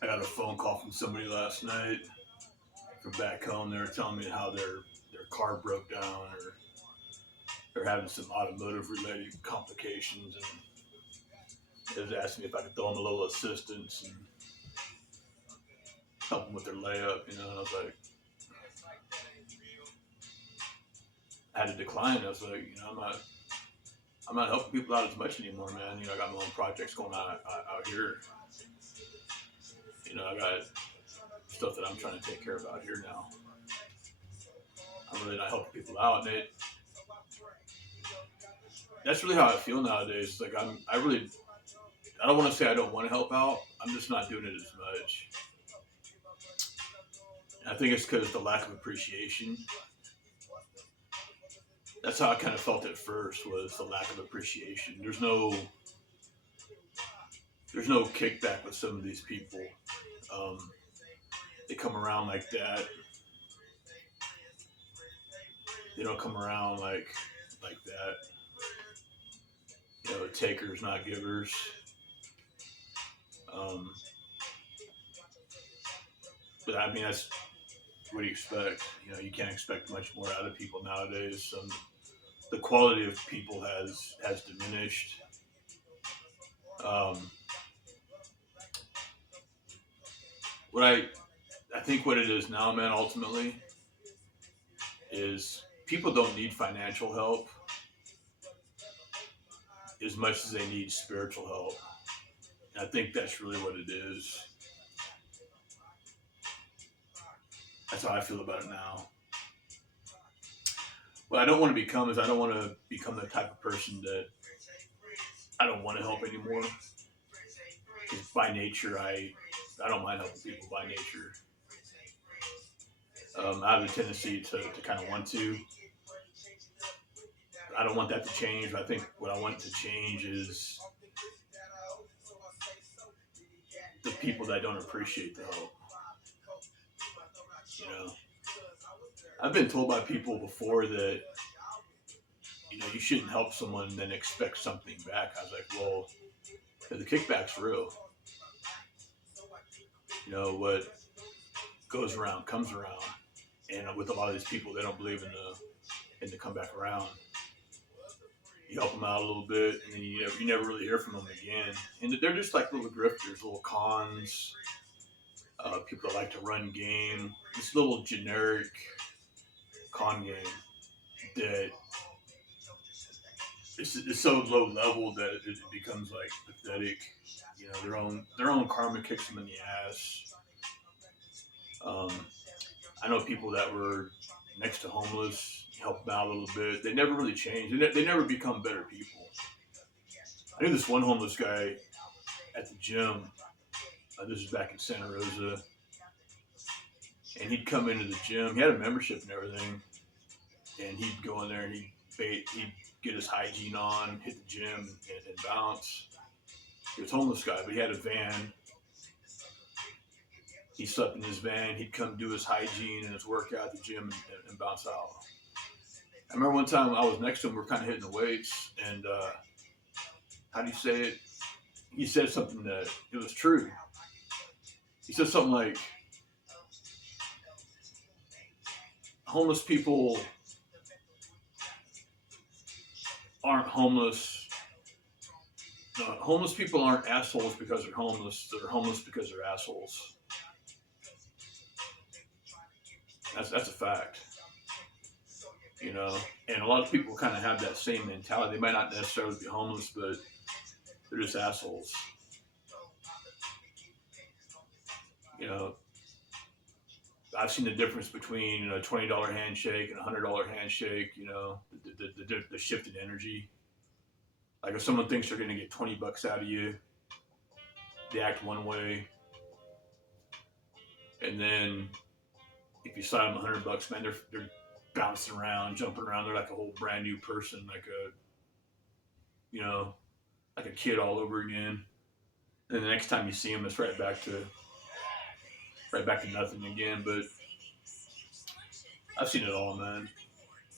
I got a phone call from somebody last night from back home. They were telling me how their car broke down, or they're having some automotive related complications, and they was asking me if I could throw them a little assistance and help them with their layup. And I was like, I had to decline. I was like, I'm not helping people out as much anymore, man. I got my own projects going on out here. I got stuff that I'm trying to take care of out here now. I'm really not helping people out, and that's really how I feel nowadays. It's like I don't want to say I don't want to help out. I'm just not doing it as much. And I think it's because of the lack of appreciation. That's how I kind of felt at first, was the lack of appreciation. There's no kickback with some of these people. Um, they come around like that. They don't come around like that. Takers, not givers. Um, but I mean, that's what do you expect? You can't expect much more out of people nowadays. The quality of people has diminished. Um, what I think what it is now, man, ultimately, is people don't need financial help as much as they need spiritual help. And I think that's really what it is. That's how I feel about it now. What I don't want to become is I don't want to become the type of person that I don't want to help anymore. Because by nature, I don't mind helping people by nature. I have a tendency to kind of want to. I don't want that to change, but I think what I want to change is the people that don't appreciate the help. You know, I've been told by people before that you shouldn't help someone and then expect something back. I was like, well, the kickback's real. What goes around comes around, and with a lot of these people, they don't believe in the come back around. You help them out a little bit, and then you never really hear from them again. And they're just like little grifters, little cons, people that like to run game. This little generic con game that it's so low level that it becomes like pathetic. Their own karma kicks them in the ass. Um, I know people that were next to homeless, help them out a little bit. They never really change. They never become better people. I knew this one homeless guy at the gym. This is back in Santa Rosa, and he'd come into the gym. He had a membership and everything, and he'd go in there and he'd get his hygiene on, hit the gym, and bounce. He was a homeless guy, but he had a van. He slept in his van. He'd come do his hygiene and his workout at the gym and bounce out. I remember one time I was next to him. We were kind of hitting the weights, and how do you say it? He said something that it was true. He said something like, "Homeless people aren't homeless. No, homeless people aren't assholes because they're homeless. They're homeless because they're assholes." That's a fact. And a lot of people kind of have that same mentality. They might not necessarily be homeless, but they're just assholes. You know, I've seen the difference between a $20 handshake and a $100 handshake. The shift in energy. Like if someone thinks they're going to get $20 out of you, they act one way, and then if you sign them $100, man, they're bouncing around, jumping around. They're like a whole brand new person, like a kid all over again. And the next time you see them, it's right back to nothing again. But I've seen it all, man.